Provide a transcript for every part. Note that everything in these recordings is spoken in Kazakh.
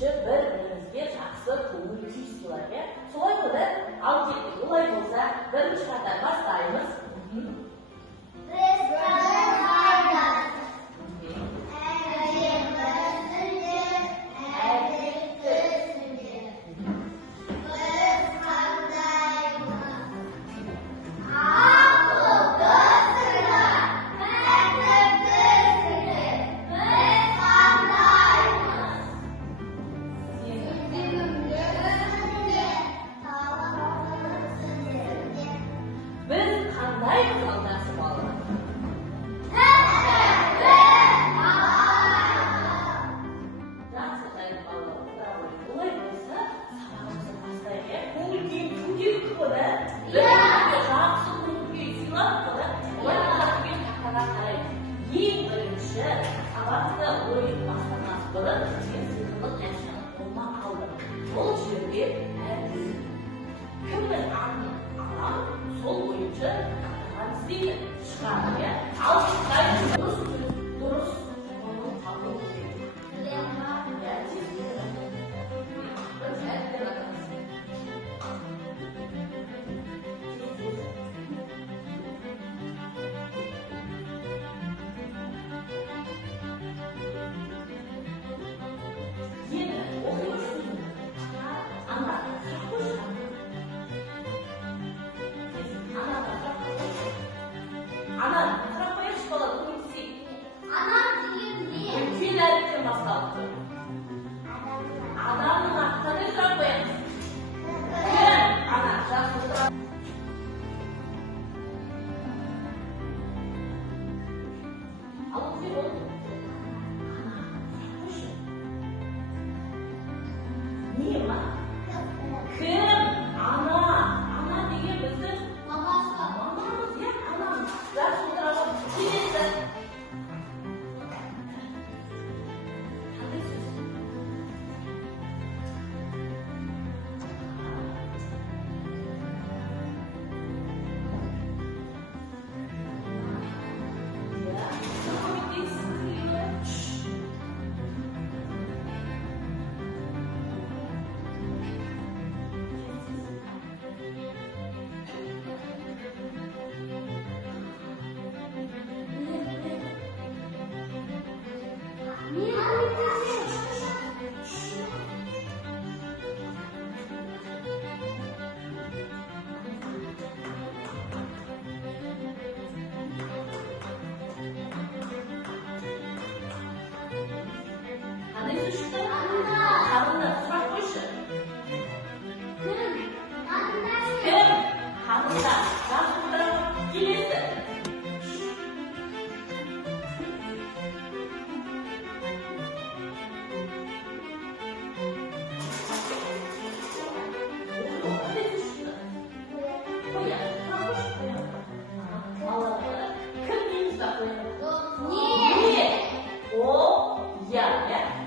boyunca bir-birimizga yaxshi ko'ngil kuysilarga solay qilib olib ketdik. Ulay bo'lsa, birinchi qadam boshlaymiz.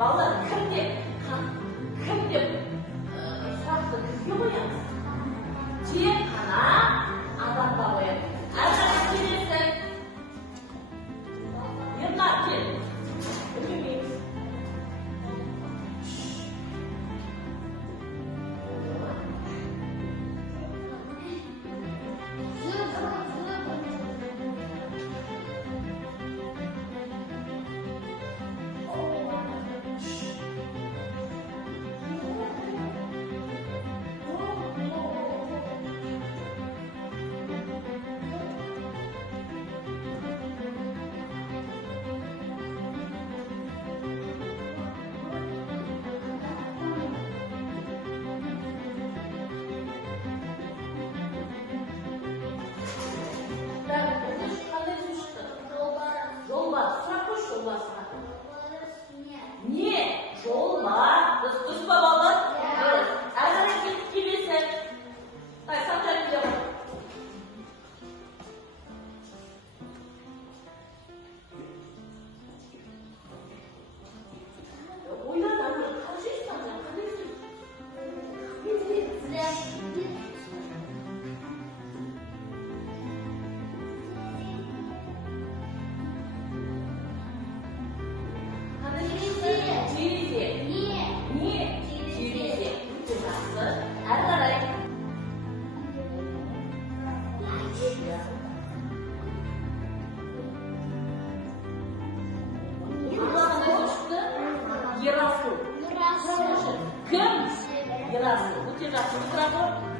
Ballar kim Ерасыл. Кім? Ерасыл. Өте жақсы сұрақ қой.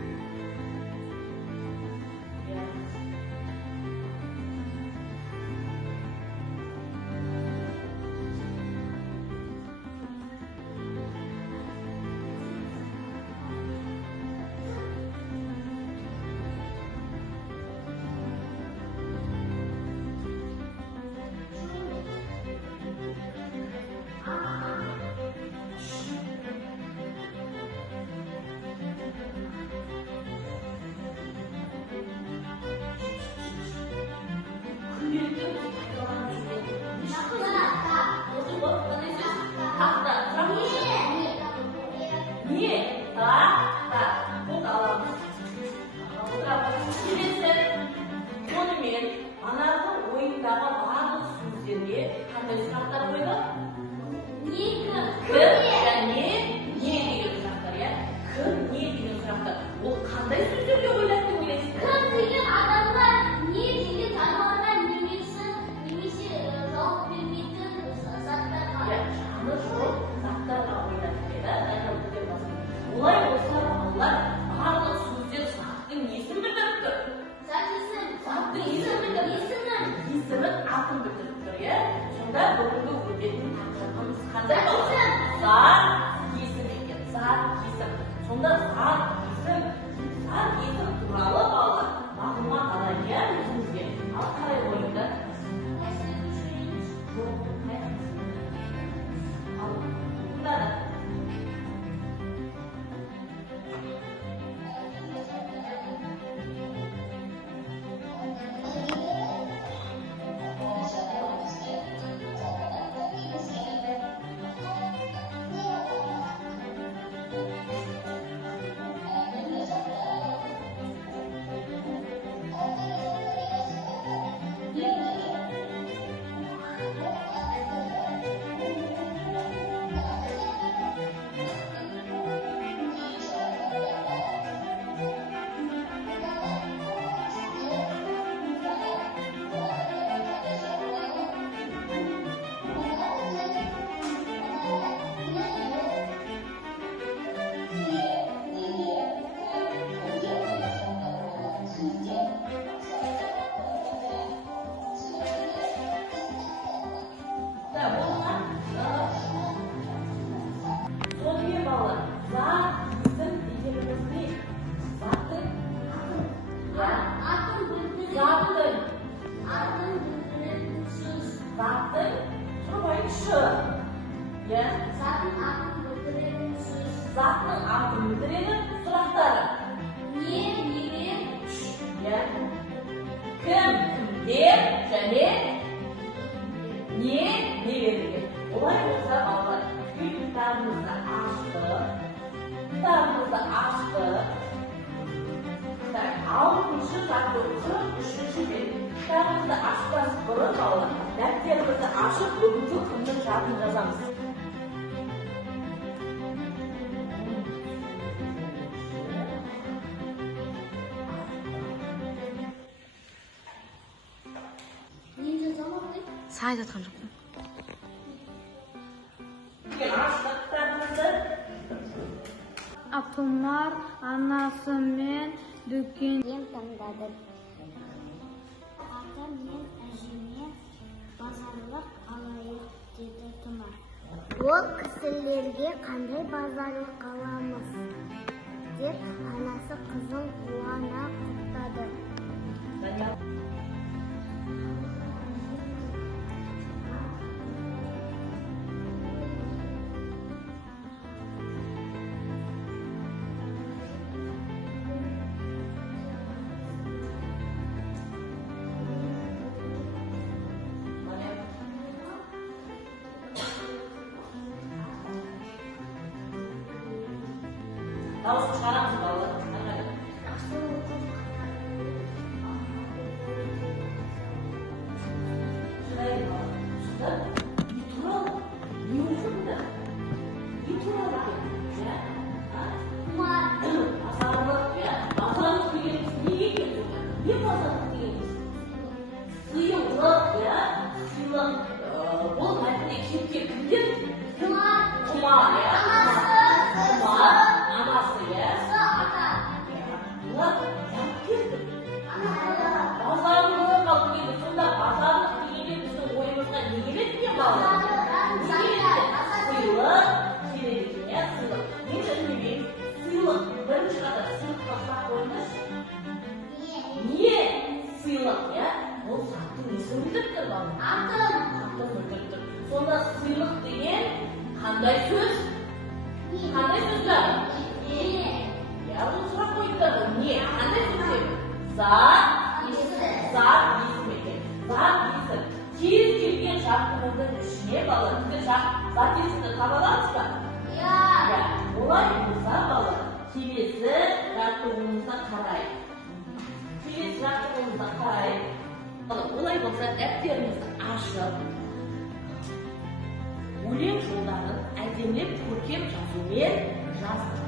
Zatın атын білдіреді, сұрақтары. Не, Кім, кімдер және не берілген. Олай болса, балалар, кітабымызды ашты. Алтыншы саты 43-ші бет. Кітабымызды ашпас бұрын балалар, дәптерімізді ашып, бүгінгі күннің жадын жазамыз. Сай жатқан жоқпын. Атомар анасымен дүкеннен таңдады. Ата мен әжеме базарлық алайық деді Тұмар. Ол кісілерге қандай базарлық аламыз деп анасы қызын қуана құптады. Дауысын шығарамыз балалар. Тұмар сыйлық деген қандай сөз? Қандай сөз жағы? Я бұл сұрақ қойып тұрмын. Не? Қандай сөз? Зат, есім екен. Зат, есім. Кез келген жатқымыздың ішіне бала. Сіздер зат есімді таба аламыз ба? Олай болса бала. Келесі жаттығуымызға қарай. Олай болса дәптерімізді ашып, өлең жолдарын әдемілеп көркем жазумен жаздық.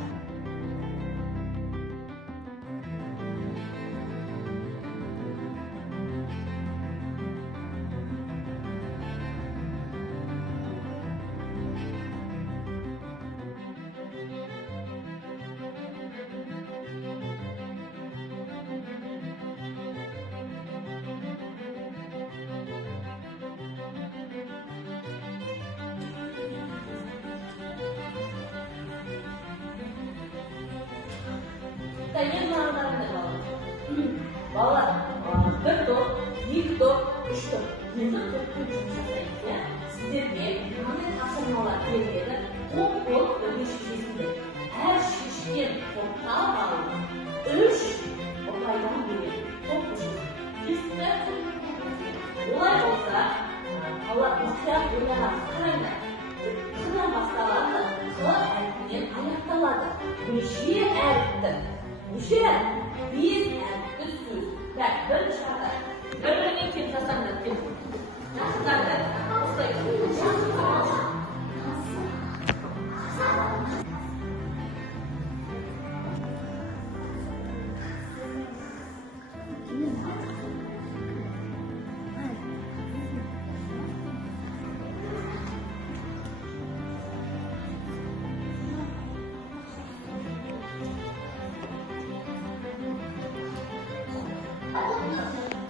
Ең маңызды балалар, бір топ, екі топ, үш топ, енді топпен жұмыс жасайды. Сіздерге қандай тапсырмалар беріледі, топ болып бірге шешесіңдер. Әр шешкен топқа алып, 3 ұпайдан береді. Топ ұшын. Олай болса, балалар мұқият ойланасыз. Қараңдар. Қыдан басталады, Қ әріпінен аяқталады. Көше әріпті. Көше әріп, 5 әріпті сөз. Так, бір шағда. Бір-бірінен кеп жасаңдар. Жақсыларды.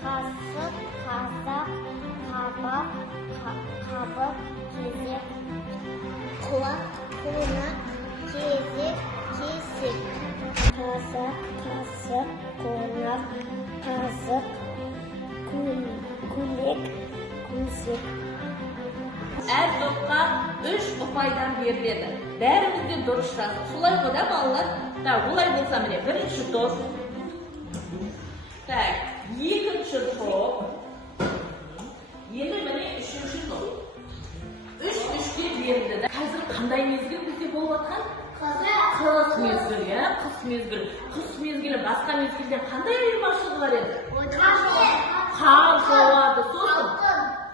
Қасық, қазақ, қабақ, қабық, кезек, құлақ, қонақ, кезек, кесек. Қазақ, қасық, қонақ, қазық, көйлек, көсек. Әр топқа 3 ұпайдан беріледі. Бәріміз де дұрыс жаздық. Солай ғой да балалар? Олай болса міне, бірінші топ. Так, екінші топ. Енді міне үшінші топ. 3-3-ке берілді. Қазір қандай мезгіл бізде болып жатқан? Қыс мезгілі, қыс мезгілі. Қыс мезгілі басқа мезгілден қандай айырмашылығы бар еді? Қар жауады, сосын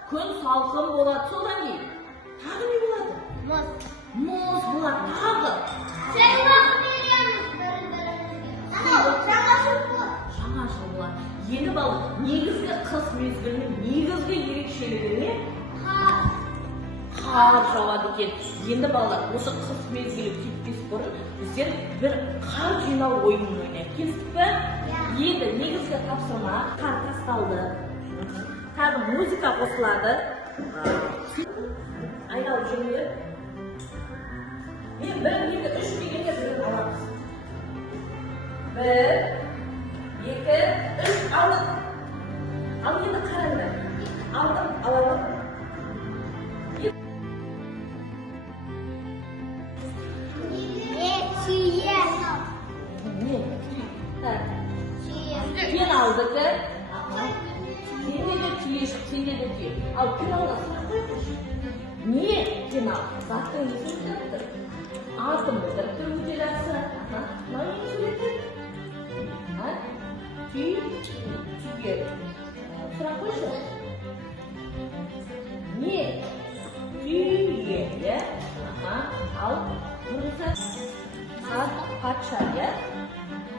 күн салқын болады, содан кейін. Тағы не болады? Мұз болады, тағы. Жаңа жыл болады. Енді бал, негізгі қыс мезгілінің негізгі ерекшелігі не? Қар жауады екен. Енді балалар, осы қыс мезгілі кетпес бұрын біздер бір қар жинау ойынын ойнайық. Келістік пе? Енді негізгі тапсырма қар тасталды. Тағы музыка қосылады. Айналып жүріңдер. Мен 1, 2, 3 дегенде бірін аламыз. 1, 2, 3 алдық. Ал енді қараңдар. Алдым, аламын. Кен алдыкі. Сенде де түйешік, сенде де түйе. Ал кен алдық. Не кен алдық? Заттың есін тұр. Атын білдіріп тұр өте жақсы. Мынау не сөйледі? Түйе. Сұрақ қойшы. Не? Түйе. Ал бұрысы патша, я?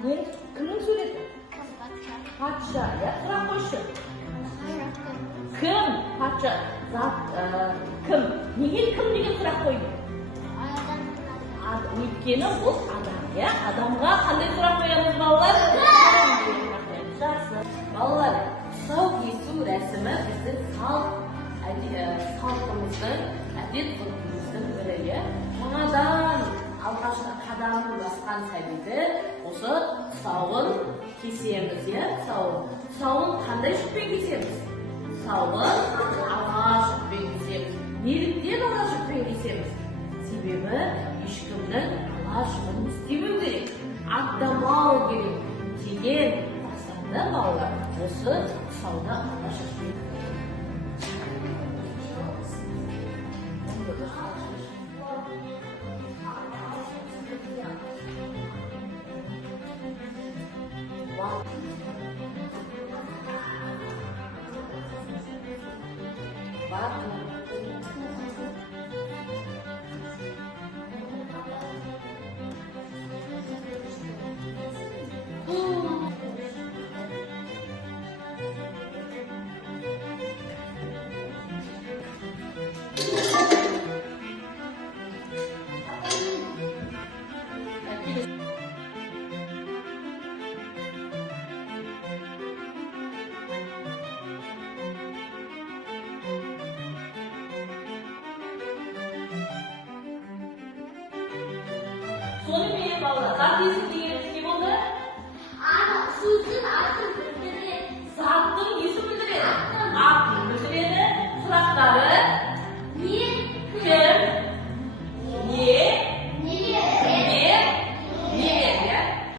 Кімнің сөйледі? Патша, я? Сұрақ қойшы. Кім? Патша. Кім? Неге кім деген сұрақ қойды? Өйткені ол адам, я? Адамға қандай сұрақ қоямыз балалар? Жақсы. Балалар, тұсау кесу рәсімі біздің салтымыздың, әдет-ғұрпымыздың бірі. Жаңадан алғашқы қадамын басқан сәбиді осы тұсауын кесеміз, я? Тұсауын қандай жіппен кесеміз? Тұсауын ағаш жіппен кесеміз. Neden алашыбай десеміз? Себебі ешкімнің алашыбын істемеу керек, аттамау керек деген мақсатта балалар осы тұсауда алашыбай. Sonunda ballar. Kalp yesin diye ne oldu? Ana, sütün artık